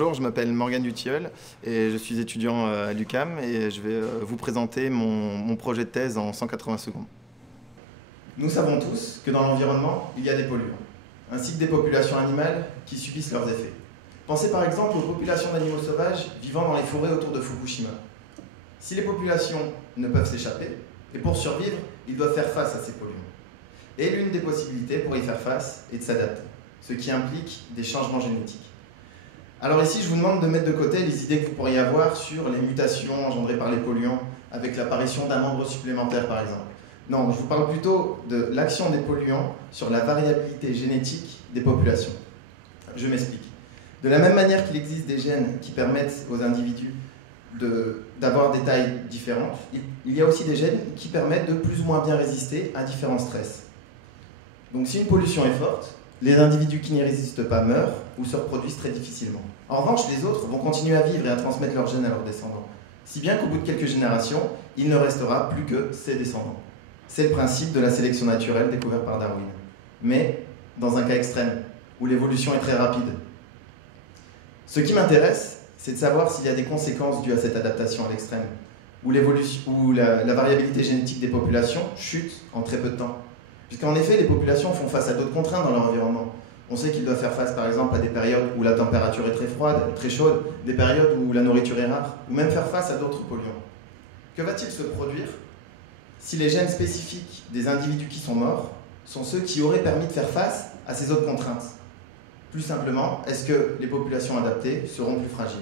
Bonjour, je m'appelle Morgane Dutilleul et je suis étudiant à l'UQAM et je vais vous présenter mon projet de thèse en 180 secondes. Nous savons tous que dans l'environnement, il y a des polluants, ainsi que des populations animales qui subissent leurs effets. Pensez par exemple aux populations d'animaux sauvages vivant dans les forêts autour de Fukushima. Si les populations ne peuvent s'échapper, et pour survivre, ils doivent faire face à ces polluants. Et l'une des possibilités pour y faire face est de s'adapter, ce qui implique des changements génétiques. Alors ici, je vous demande de mettre de côté les idées que vous pourriez avoir sur les mutations engendrées par les polluants, avec l'apparition d'un membre supplémentaire par exemple. Non, je vous parle plutôt de l'action des polluants sur la variabilité génétique des populations. Je m'explique. De la même manière qu'il existe des gènes qui permettent aux individus d'avoir des tailles différentes, il y a aussi des gènes qui permettent de plus ou moins bien résister à différents stress. Donc si une pollution est forte, les individus qui n'y résistent pas meurent ou se reproduisent très difficilement. En revanche, les autres vont continuer à vivre et à transmettre leurs gènes à leurs descendants, si bien qu'au bout de quelques générations, il ne restera plus que ses descendants. C'est le principe de la sélection naturelle découvert par Darwin. Mais dans un cas extrême, où l'évolution est très rapide. Ce qui m'intéresse, c'est de savoir s'il y a des conséquences dues à cette adaptation à l'extrême, où la variabilité génétique des populations chute en très peu de temps. Puisqu'en effet, les populations font face à d'autres contraintes dans leur environnement. On sait qu'ils doivent faire face par exemple à des périodes où la température est très froide, très chaude, des périodes où la nourriture est rare, ou même faire face à d'autres polluants. Que va-t-il se produire si les gènes spécifiques des individus qui sont morts sont ceux qui auraient permis de faire face à ces autres contraintes? Plus simplement, est-ce que les populations adaptées seront plus fragiles?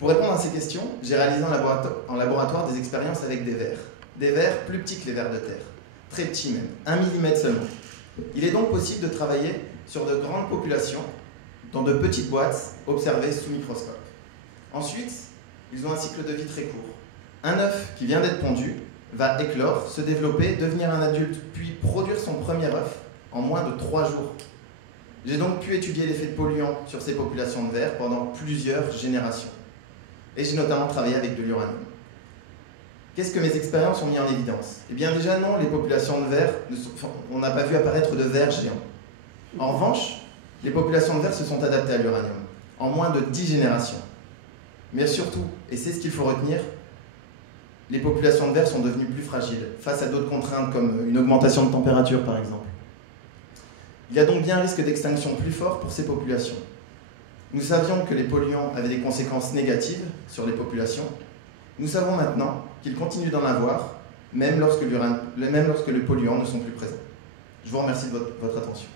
Pour répondre à ces questions, j'ai réalisé en laboratoire des expériences avec des vers. Des vers plus petits que les vers de terre. Très petits même, 1 mm seulement. Il est donc possible de travailler sur de grandes populations dans de petites boîtes observées sous microscope. Ensuite, ils ont un cycle de vie très court. Un œuf qui vient d'être pondu va éclore, se développer, devenir un adulte, puis produire son premier œuf en moins de 3 jours. J'ai donc pu étudier l'effet de polluants sur ces populations de vers pendant plusieurs générations. Et j'ai notamment travaillé avec de l'uranium. Qu'est-ce que mes expériences ont mis en évidence? Eh bien déjà non, les populations de vers, on n'a pas vu apparaître de vers géants. En revanche, les populations de vers se sont adaptées à l'uranium, en moins de 10 générations. Mais surtout, et c'est ce qu'il faut retenir, les populations de vers sont devenues plus fragiles, face à d'autres contraintes comme une augmentation de température par exemple. Il y a donc bien un risque d'extinction plus fort pour ces populations. Nous savions que les polluants avaient des conséquences négatives sur les populations. Nous savons maintenant qu'ils continuent d'en avoir, même lorsque les polluants ne sont plus présents. Je vous remercie de votre attention.